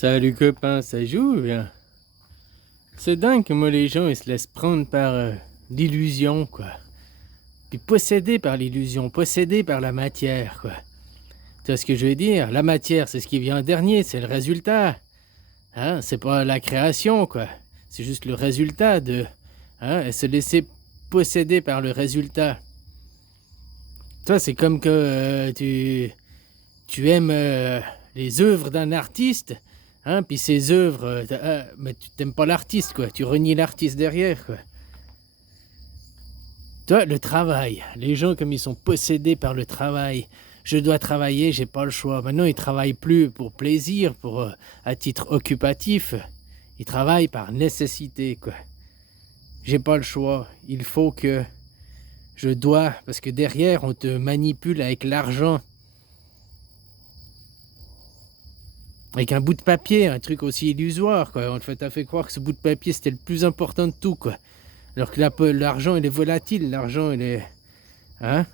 Salut copain, ça joue ou bien? C'est dingue comment les gens ils se laissent prendre par l'illusion quoi. Puis possédés par l'illusion, possédés par la matière quoi. Tu vois ce que je veux dire? La matière c'est ce qui vient en dernier, c'est le résultat. Hein? C'est pas la création quoi. C'est juste le résultat de... Hein? Et se laisser posséder par le résultat. Toi c'est comme que tu aimes les œuvres d'un artiste. Hein, puis ces œuvres, mais tu t'aimes pas l'artiste, quoi. Tu renies l'artiste derrière, quoi. Toi, le travail. Les gens, comme ils sont possédés par le travail. Je dois travailler, j'ai pas le choix. Maintenant, ils travaillent plus pour plaisir, pour à titre occupatif. Ils travaillent par nécessité, quoi. J'ai pas le choix. Il faut que je dois, parce que derrière, on te manipule avec l'argent. Avec un bout de papier, un truc aussi illusoire, quoi. On t'a fait croire que ce bout de papier, c'était le plus important de tout, quoi. Alors que l'argent, il est volatile, l'argent, il est... Hein?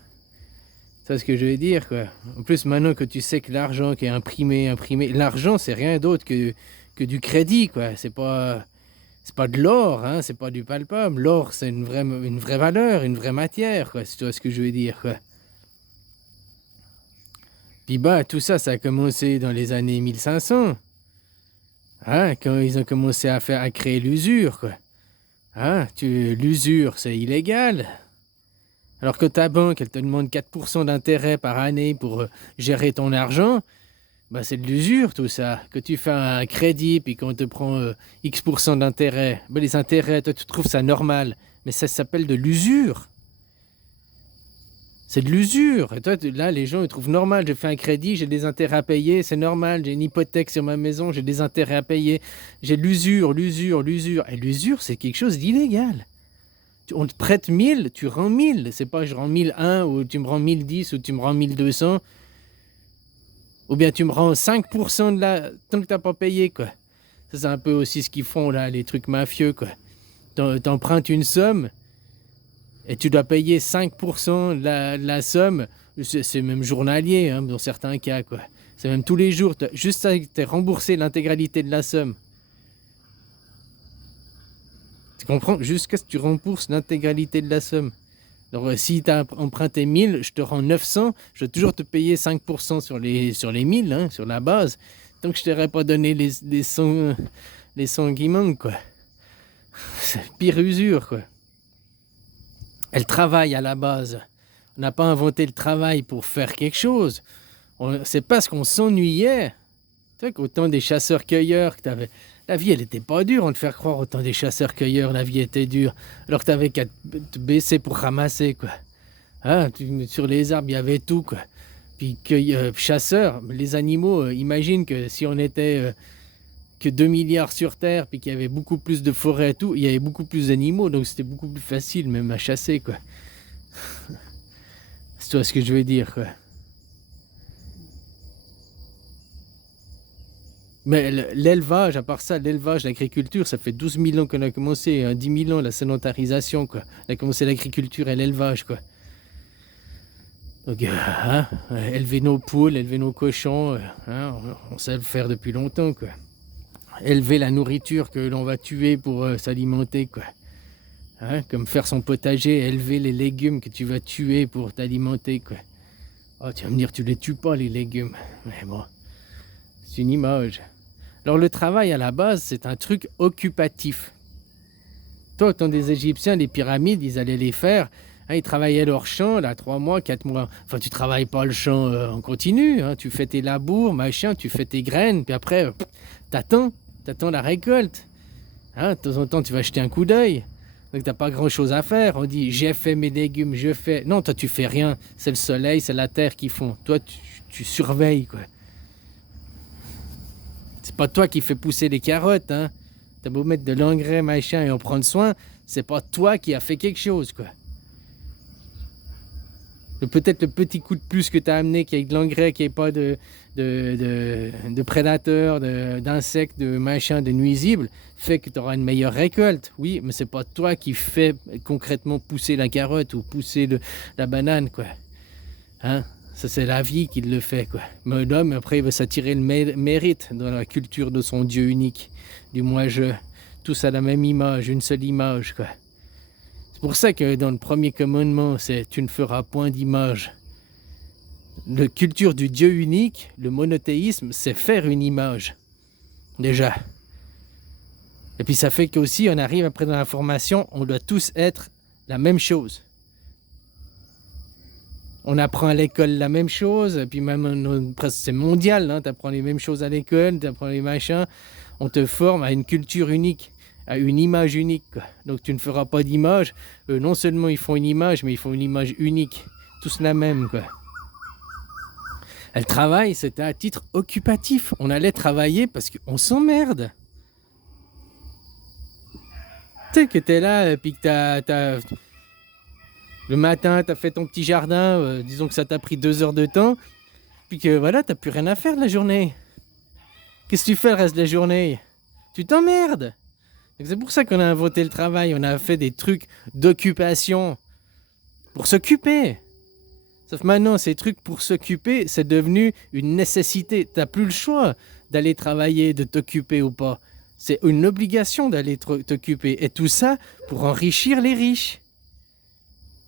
C'est ce que je veux dire, quoi. En plus, maintenant que tu sais que l'argent qui est imprimé... L'argent, c'est rien d'autre que du crédit, quoi. C'est pas de l'or, hein. C'est pas du palpable. L'or, c'est une vraie valeur, une vraie matière, quoi. Si tu vois ce que je veux dire, quoi. Puis bah, tout ça, ça a commencé dans les années 1500. Hein, quand ils ont commencé à créer l'usure, quoi. Hein, l'usure, c'est illégal. Alors que ta banque, elle te demande 4% d'intérêt par année pour gérer ton argent, bah c'est de l'usure tout ça. Que tu fais un crédit puis qu'on te prend X% d'intérêt, bah les intérêts, toi tu trouves ça normal. Mais ça s'appelle de l'usure. C'est de l'usure. Et toi, là, les gens, ils trouvent normal. J'ai fait un crédit, j'ai des intérêts à payer, c'est normal. J'ai une hypothèque sur ma maison, j'ai des intérêts à payer. J'ai l'usure. Et l'usure, c'est quelque chose d'illégal. On te prête 1000, tu rends 1000. C'est pas je rends 1001 ou tu me rends 1010 ou tu me rends 1200. Ou bien tu me rends 5% de la... tant que t'as pas payé, quoi. Ça, c'est un peu aussi ce qu'ils font, là, les trucs mafieux, quoi. T'empruntes une somme... Et tu dois payer 5% de la somme, c'est même journalier, hein, dans certains cas, quoi. C'est même tous les jours, juste à te rembourser l'intégralité de la somme. Tu comprends? Jusqu'à ce que tu rembourses l'intégralité de la somme. Alors, si tu as emprunté 1000, je te rends 900, je vais toujours te payer 5% sur les 1000, hein, sur la base, tant que je t'aurais pas donné les 100 qui manquent, quoi. C'est pire usure, quoi. Elle travaille à la base. On n'a pas inventé le travail pour faire quelque chose. C'est parce qu'on s'ennuyait. Tu sais qu'au temps des chasseurs-cueilleurs, la vie, elle n'était pas dure. On te faire croire au temps des chasseurs-cueilleurs, la vie était dure. Alors que tu avais qu'à te baisser pour ramasser, quoi. Hein, sur les arbres, il y avait tout, quoi. Puis chasseurs, les animaux, imagine que si on était... que 2 milliards sur Terre, puis qu'il y avait beaucoup plus de forêts et tout, il y avait beaucoup plus d'animaux, donc c'était beaucoup plus facile même à chasser, quoi. C'est toi ce que je veux dire, quoi. Mais l'élevage, à part ça, l'élevage, l'agriculture, ça fait 12 000 ans qu'on a commencé, hein, 10 000 ans, la sédentarisation, quoi. On a commencé l'agriculture et l'élevage, quoi. Donc, hein, élever nos poules, élever nos cochons, hein, on sait le faire depuis longtemps, quoi. Élever la nourriture que l'on va tuer pour s'alimenter, quoi. Hein, comme faire son potager, élever les légumes que tu vas tuer pour t'alimenter, quoi. Oh, tu vas me dire, tu les tues pas, les légumes. Mais bon, c'est une image. Alors, le travail, à la base, c'est un truc occupatif. Toi, au temps des Égyptiens, les pyramides, ils allaient les faire. Hein, ils travaillaient leur champ, là, 3 mois, 4 mois. Enfin, tu travailles pas le champ en continu. Hein, tu fais tes labours, machin, tu fais tes graines, puis après, t'attends la récolte. Hein, de temps en temps, tu vas jeter un coup d'œil. Donc, t'as pas grand-chose à faire. On dit, j'ai fait mes légumes, je fais... Non, toi, tu fais rien. C'est le soleil, c'est la terre qui font. Toi, tu surveilles, quoi. C'est pas toi qui fais pousser les carottes, hein. T'as beau mettre de l'engrais, machin, et en prendre soin, c'est pas toi qui as fait quelque chose, quoi. Peut-être le petit coup de plus que tu as amené, qu'il y ait de l'engrais, qu'il n'y ait pas de prédateurs, d'insectes, de machins, de nuisibles, fait que tu auras une meilleure récolte. Oui, mais c'est pas toi qui fais concrètement pousser la carotte ou pousser la banane, quoi. Hein? Ça, c'est la vie qui le fait, quoi. Mais l'homme, après, il veut s'attirer le mérite dans la culture de son Dieu unique, du moi-je. Tous à la même image, une seule image, quoi. C'est pour ça que dans le premier commandement, c'est « tu ne feras point d'image ». La culture du Dieu unique, le monothéisme, c'est faire une image, déjà. Et puis ça fait qu'aussi, on arrive après dans la formation, on doit tous être la même chose. On apprend à l'école la même chose, et puis même, c'est mondial, hein, tu apprends les mêmes choses à l'école, tu apprends les machins, on te forme à une culture unique, à une image unique, quoi. Donc tu ne feras pas d'image. Non seulement ils font une image, mais ils font une image unique, tous la même, quoi. Et le travail, c'était à titre occupatif. On allait travailler parce qu'on s'emmerde. Tu sais que t'es là, puis que le matin, t'as fait ton petit jardin, disons que ça t'a pris 2 heures de temps, puis que voilà, t'as plus rien à faire de la journée. Qu'est-ce que tu fais le reste de la journée? Tu t'emmerdes. C'est pour ça qu'on a inventé le travail, on a fait des trucs d'occupation pour s'occuper. Sauf maintenant, ces trucs pour s'occuper, c'est devenu une nécessité. T'as plus le choix d'aller travailler, de t'occuper ou pas. C'est une obligation d'aller t'occuper. Et tout ça pour enrichir les riches.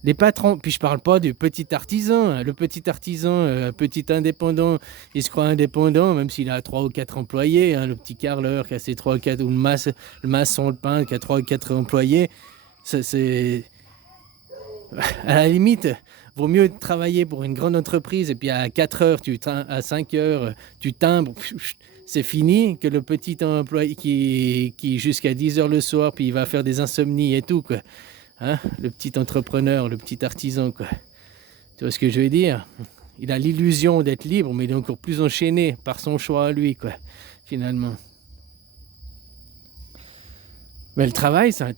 Les patrons, puis je parle pas du petit artisan, hein. Le petit artisan, petit indépendant, il se croit indépendant, même s'il a 3 ou 4 employés, hein. Le petit carreleur qui a ses 3 ou 4, ou le maçon, le peintre qui a 3 ou 4 employés, c'est... À la limite, vaut mieux travailler pour une grande entreprise et puis à 4 heures, à 5 heures, tu timbres, c'est fini, que le petit employé qui jusqu'à 10 heures le soir, puis il va faire des insomnies et tout, quoi. Hein, le petit entrepreneur, le petit artisan, quoi. Tu vois ce que je veux dire? Il a l'illusion d'être libre, mais il est encore plus enchaîné par son choix à lui, quoi, finalement. Mais le travail, c'est un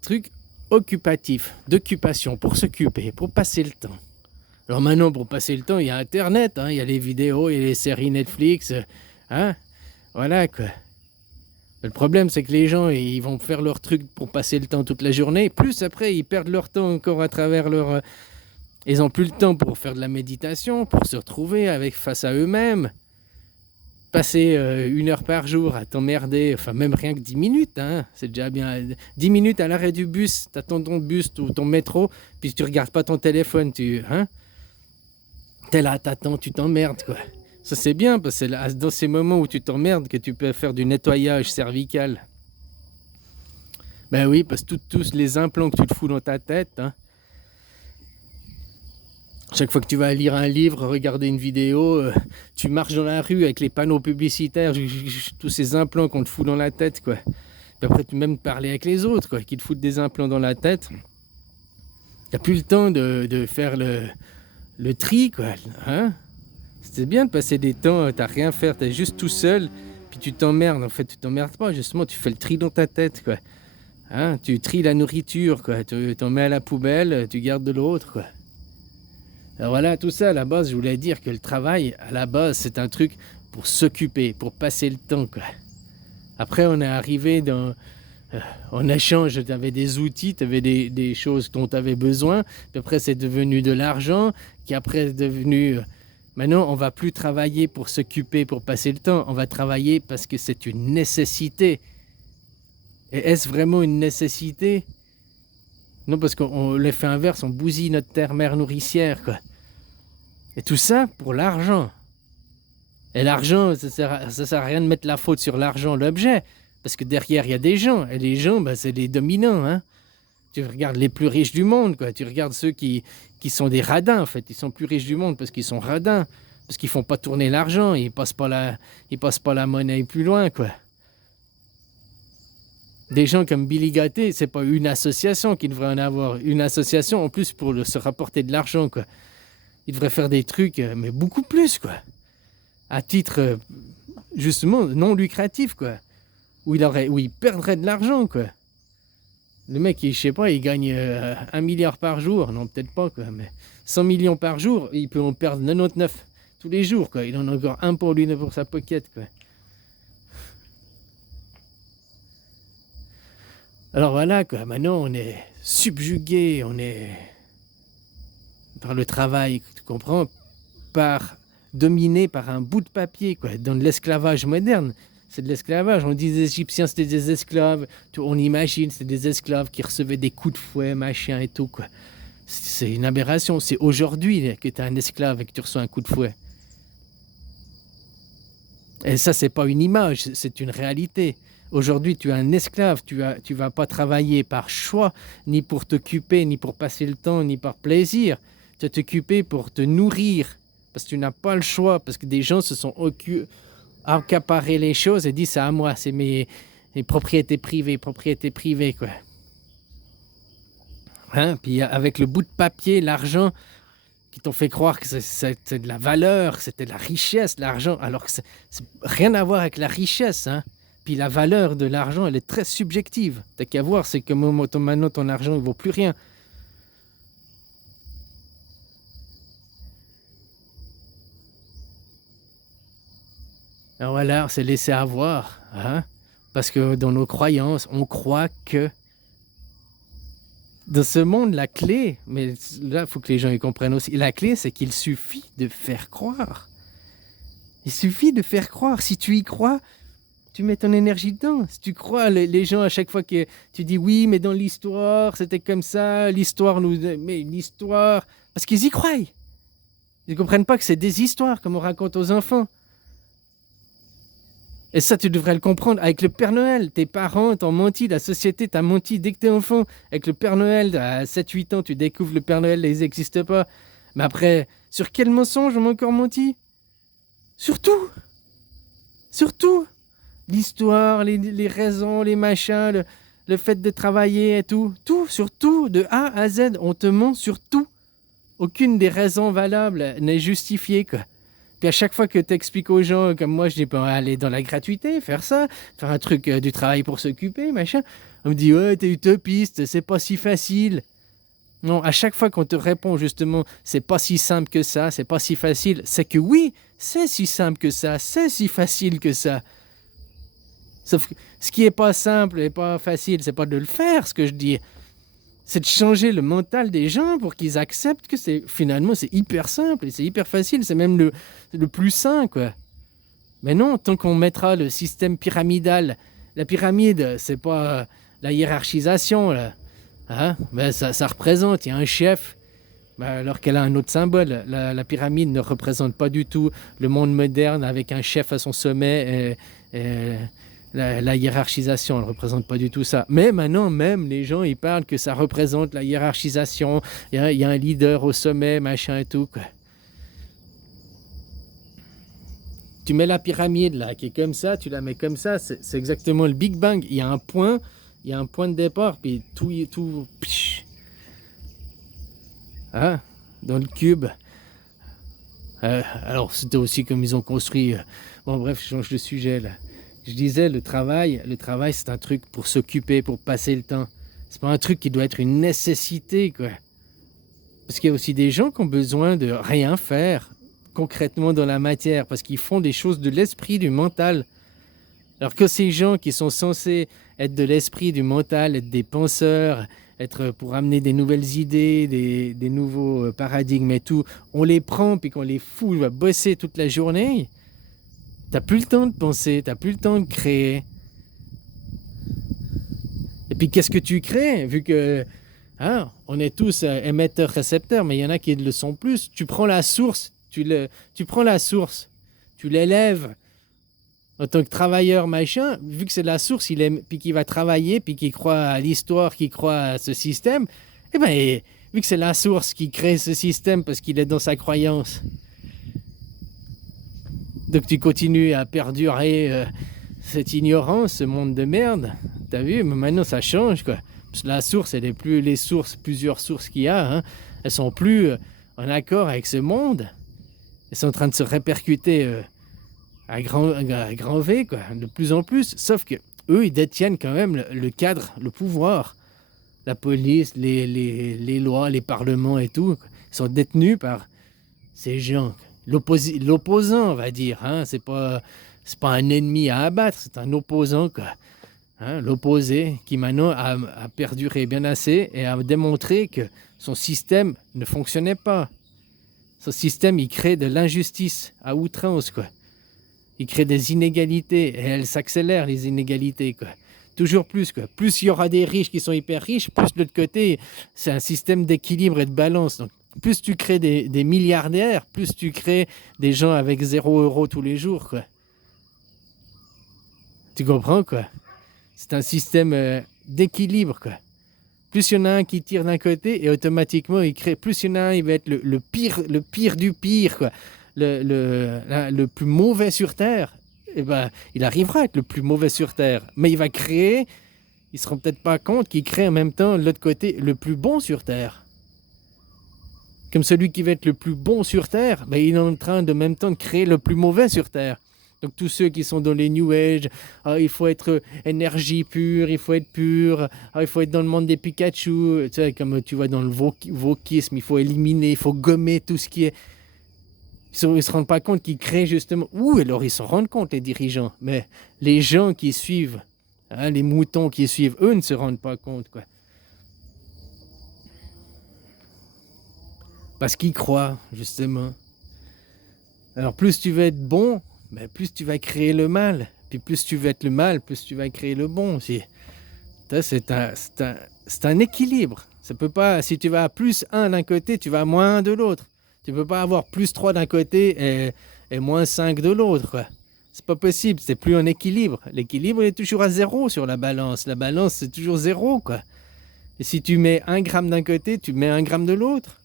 truc occupatif, d'occupation, pour s'occuper, pour passer le temps. Alors maintenant, pour passer le temps, il y a Internet, hein, il y a les vidéos, il y a les séries Netflix, hein, voilà, quoi. Le problème, c'est que les gens, ils vont faire leur truc pour passer le temps toute la journée. Plus après, ils perdent leur temps encore à travers leur... Ils n'ont plus le temps pour faire de la méditation, pour se retrouver face à eux-mêmes. Passer 1 heure par jour à t'emmerder, enfin même rien que 10 minutes, hein, c'est déjà bien. 10 minutes à l'arrêt du bus, t'attends ton bus ou ton métro, puis tu regardes pas ton téléphone, t'es là, t'attends, tu t'emmerdes, quoi. Ça c'est bien, parce que c'est dans ces moments où tu t'emmerdes que tu peux faire du nettoyage cervical. Ben oui, parce que tous les implants que tu te fous dans ta tête, hein. Chaque fois que tu vas lire un livre, regarder une vidéo, tu marches dans la rue avec les panneaux publicitaires, tous ces implants qu'on te fout dans la tête, quoi. Puis après, tu même parler avec les autres, quoi, qui te foutent des implants dans la tête. T'as plus le temps de faire le tri, quoi, hein. C'est bien de passer des temps, t'as rien à faire, t'es juste tout seul, puis tu t'emmerdes. En fait, tu t'emmerdes pas, justement, tu fais le tri dans ta tête, quoi. Hein, tu tries la nourriture, quoi. Tu t'en mets à la poubelle, tu gardes de l'autre, quoi. Alors voilà, tout ça, à la base, je voulais dire que le travail, à la base, c'est un truc pour s'occuper, pour passer le temps, quoi. Après, on est arrivé dans... en échange, tu avais des outils, tu avais des choses dont tu avais besoin. Puis après, c'est devenu de l'argent, qui après est devenu... Maintenant, on ne va plus travailler pour s'occuper, pour passer le temps. On va travailler parce que c'est une nécessité. Et est-ce vraiment une nécessité? Non, parce qu'on l'effet inverse, on bousille notre terre-mère nourricière, quoi. Et tout ça pour l'argent. Et l'argent, ça sert à rien de mettre la faute sur l'argent, l'objet. Parce que derrière, il y a des gens. Et les gens, c'est les dominants, hein. Tu regardes les plus riches du monde, quoi. Tu regardes ceux qui sont des radins, en fait. Ils sont plus riches du monde parce qu'ils sont radins. Parce qu'ils font pas tourner l'argent. Ils passent pas la monnaie plus loin, quoi. Des gens comme Billy Gates, c'est pas une association qui devrait en avoir. Une association, en plus, pour se rapporter de l'argent, quoi. Il devrait faire des trucs, mais beaucoup plus, quoi. À titre, justement, non lucratif, quoi. Où il perdrait de l'argent, quoi. Le mec, je sais pas, il gagne 1 milliard par jour. Non, peut-être pas, quoi, mais 100 millions par jour, il peut en perdre 99 tous les jours, quoi. Il en a encore un pour lui, pour sa pocket, quoi. Alors voilà, quoi. Maintenant, on est subjugué, on est... par le travail, tu comprends? dominé par un bout de papier, quoi. Dans l'esclavage moderne, c'est de l'esclavage. On dit les Égyptiens, c'était des esclaves. On imagine, c'est des esclaves qui recevaient des coups de fouet, machin et tout, quoi. C'est une aberration. C'est aujourd'hui que tu es un esclave et que tu reçois un coup de fouet. Et ça, c'est pas une image, c'est une réalité. Aujourd'hui, tu es un esclave, tu vas pas travailler par choix, ni pour t'occuper, ni pour passer le temps, ni par plaisir. Tu vas t'occuper pour te nourrir, parce que tu n'as pas le choix, parce que des gens se sont accaparés les choses et disent c'est à moi, c'est mes propriétés privées, quoi. Hein? Puis avec le bout de papier, l'argent, qui t'ont fait croire que c'est de la valeur, que c'était de la richesse, l'argent, alors que c'est rien à voir avec la richesse, hein. Puis la valeur de l'argent, elle est très subjective. T'as qu'à voir, c'est que maintenant ton argent, il vaut plus rien. Alors voilà, on s'est laissé avoir, hein, parce que dans nos croyances, on croit que dans ce monde, la clé, mais là, il faut que les gens y comprennent aussi, la clé, c'est qu'il suffit de faire croire. Il suffit de faire croire. Si tu y crois, tu mets ton énergie dedans. Si tu crois, les gens, à chaque fois que tu dis oui, mais dans l'histoire, c'était comme ça, l'histoire nous... Mais l'histoire... Parce qu'ils y croient. Ils ne comprennent pas que c'est des histoires, comme on raconte aux enfants. Et ça, tu devrais le comprendre avec le Père Noël. Tes parents t'ont menti, la société t'a menti dès que t'es enfant. Avec le Père Noël, à 7-8 ans, tu découvres le Père Noël, il n'existe pas. Mais après, sur quel mensonge on m'a encore menti? Surtout. L'histoire, les raisons, les machins, le fait de travailler et tout. Tout, sur tout, de A à Z, on te ment sur tout. Aucune des raisons valables n'est justifiée, quoi. Puis à chaque fois que tu expliques aux gens, comme moi, je dis, ben, aller dans la gratuité, faire ça, faire un truc, du travail pour s'occuper, machin. On me dit, ouais, t'es utopiste, c'est pas si facile. Non, à chaque fois qu'on te répond, justement, c'est pas si simple que ça, c'est pas si facile, c'est que oui, c'est si simple que ça, c'est si facile que ça. Sauf que ce qui est pas simple et pas facile, c'est pas de le faire, ce que je dis. C'est de changer le mental des gens pour qu'ils acceptent que finalement c'est hyper simple et c'est hyper facile, c'est même le plus sain, quoi. Mais non, tant qu'on mettra le système pyramidal, la pyramide, c'est pas la hiérarchisation, là. Hein? Ben ça représente, il y a un chef, ben alors qu'elle a un autre symbole. La pyramide ne représente pas du tout le monde moderne avec un chef à son sommet et la hiérarchisation, elle ne représente pas du tout ça. Mais maintenant, même les gens, ils parlent que ça représente la hiérarchisation. Il y a un leader au sommet, machin et tout, quoi. Tu mets la pyramide là, qui est comme ça, tu la mets comme ça, c'est exactement le Big Bang. Il y a un point de départ, puis tout hein, dans le cube. Alors, c'était aussi comme ils ont construit. Bon, bref, je change de sujet là. Je disais, le travail, c'est un truc pour s'occuper, pour passer le temps. C'est pas un truc qui doit être une nécessité, quoi. Parce qu'il y a aussi des gens qui ont besoin de rien faire concrètement dans la matière, parce qu'ils font des choses de l'esprit, du mental. Alors que ces gens qui sont censés être de l'esprit, du mental, être des penseurs, être pour amener des nouvelles idées, des nouveaux paradigmes et tout, on les prend puis qu'on les fout, on va bosser toute la journée. T'as plus le temps de penser, t'as plus le temps de créer. Et puis qu'est-ce que tu crées, vu que hein, on est tous émetteurs-récepteurs, mais il y en a qui le sont plus. Tu prends la source, tu l'élèves en tant que travailleur, machin, vu que c'est la source, puis qu'il va travailler, puis qu'il croit à l'histoire, qu'il croit à ce système, eh bien, vu que c'est la source qui crée ce système parce qu'il est dans sa croyance, donc tu continues à perdurer cette ignorance, ce monde de merde. T'as vu, mais maintenant ça change, quoi. Parce que la source, elle n'est plus plusieurs sources qu'il y a, hein, elles sont plus en accord avec ce monde. Elles sont en train de se répercuter à grand V, quoi, de plus en plus. Sauf que eux, ils détiennent quand même le cadre, le pouvoir. La police, les lois, les parlements et tout, quoi, ils sont détenus par ces gens. L'opposant, on va dire, hein, c'est pas un ennemi à abattre, c'est un opposant, quoi. Hein, l'opposé qui maintenant a perduré bien assez et a démontré que son système ne fonctionnait pas. Ce système, il crée de l'injustice à outrance, quoi. Il crée des inégalités et elles s'accélèrent, les inégalités, quoi. Toujours plus, quoi. Plus il y aura des riches qui sont hyper riches, plus de l'autre côté, c'est un système d'équilibre et de balance. Donc, plus tu crées des milliardaires, plus tu crées des gens avec 0 € tous les jours, quoi. Tu comprends, quoi? C'est un système d'équilibre, quoi. Plus il y en a un qui tire d'un côté et automatiquement il crée. Plus il y en a un, il va être le pire du pire, quoi. Le plus mauvais sur Terre. Et ben, il arrivera à être le plus mauvais sur Terre. Mais il va créer. Ils ne se rendent peut-être pas compte qu'il crée en même temps de l'autre côté le plus bon sur Terre. Comme celui qui va être le plus bon sur Terre, ben, il est en train de même temps de créer le plus mauvais sur Terre. Donc tous ceux qui sont dans les New Age, il faut être énergie pure, il faut être pur, il faut être dans le monde des Pikachu, tu sais, comme tu vois dans le wokisme, il faut éliminer, il faut gommer tout ce qui est... Ils ne se rendent pas compte qu'ils créent justement... alors ils s'en rendent compte, les dirigeants, mais les gens qui suivent, les moutons qui suivent, eux ne se rendent pas compte, quoi. Parce qu'ils croient, justement. Alors plus tu veux être bon, mais plus tu vas créer le mal. Puis plus tu veux être le mal, plus tu vas créer le bon aussi. C'est un équilibre. Ça peut pas, si tu vas à plus 1 d'un côté, tu vas à moins 1 de l'autre. Tu peux pas avoir plus 3 d'un côté et moins 5 de l'autre, quoi. C'est pas possible, c'est plus un équilibre. L'équilibre est toujours à 0 sur la balance. La balance, c'est toujours 0, quoi. Et si tu mets 1 gramme d'un côté, tu mets 1 gramme de l'autre.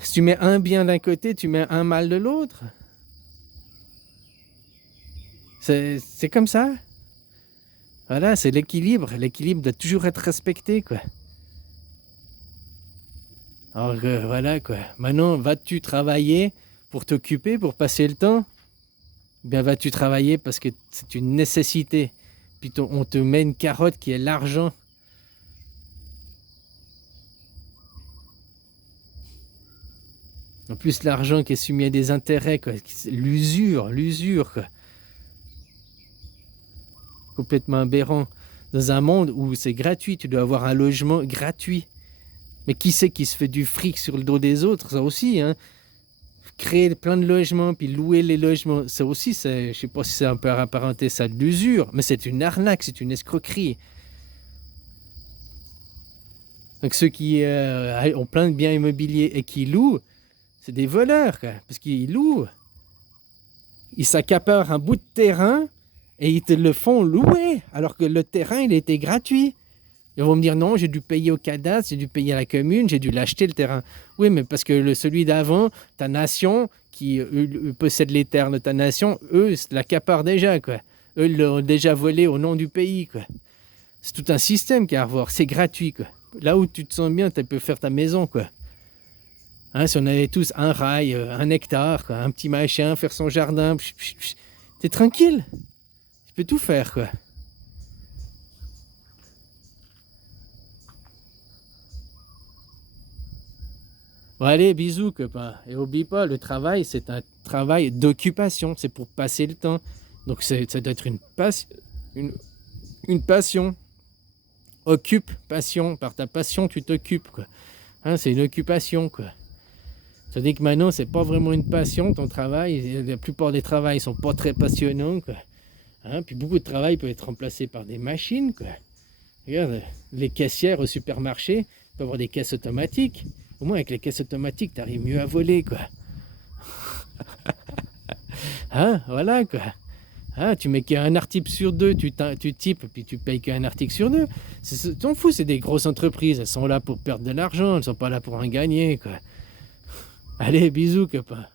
Si tu mets un bien d'un côté, tu mets un mal de l'autre. C'est comme ça. Voilà, c'est l'équilibre. L'équilibre doit toujours être respecté, quoi. Alors voilà, quoi. Maintenant, vas-tu travailler pour t'occuper, pour passer le temps? Ou bien vas-tu travailler parce que c'est une nécessité? Puis on te met une carotte qui est l'argent. En plus, l'argent qui est soumis à des intérêts, quoi. L'usure, quoi. Complètement aberrant. Dans un monde où c'est gratuit, tu dois avoir un logement gratuit. Mais qui c'est qui se fait du fric sur le dos des autres? Ça aussi, hein. Créer plein de logements, puis louer les logements, ça aussi, je ne sais pas si c'est un peu apparenté ça de l'usure, mais c'est une arnaque, c'est une escroquerie. Donc ceux qui ont plein de biens immobiliers et qui louent, c'est des voleurs, quoi, parce qu'ils louent. Ils s'accaparent un bout de terrain et ils te le font louer, alors que le terrain, il était gratuit. Ils vont me dire non, j'ai dû payer au cadastre, j'ai dû payer à la commune, j'ai dû l'acheter le terrain. Oui, mais parce que celui d'avant, ta nation, qui possède les terres de ta nation, eux, l'accaparent déjà, quoi. Eux l'ont déjà volé au nom du pays, quoi. C'est tout un système qu'il y a à revoir, c'est gratuit, quoi. Là où tu te sens bien, tu peux faire ta maison, quoi. Hein, si on avait tous un rail, 1 hectare, quoi, un petit machin, faire son jardin, t'es tranquille. Tu peux tout faire, quoi. Bon, allez, bisous, copain. Et oublie pas, le travail, c'est un travail d'occupation. C'est pour passer le temps. Donc, ça doit être une passion. Occupe, passion. Par ta passion, tu t'occupes, quoi. Hein, c'est une occupation, quoi. Ça dit que maintenant, c'est pas vraiment une passion, ton travail. La plupart des travails sont pas très passionnants, quoi. Hein, puis beaucoup de travail peut être remplacé par des machines, quoi. Regarde, les caissières au supermarché peuvent avoir des caisses automatiques. Au moins, avec les caisses automatiques, tu arrives mieux à voler, quoi. Hein, voilà, quoi. Hein, tu mets qu'un article sur 2, tu types, puis tu payes qu'un article sur 2. T'en fous, c'est des grosses entreprises. Elles sont là pour perdre de l'argent, elles sont pas là pour en gagner, quoi. Allez, bisous, copain.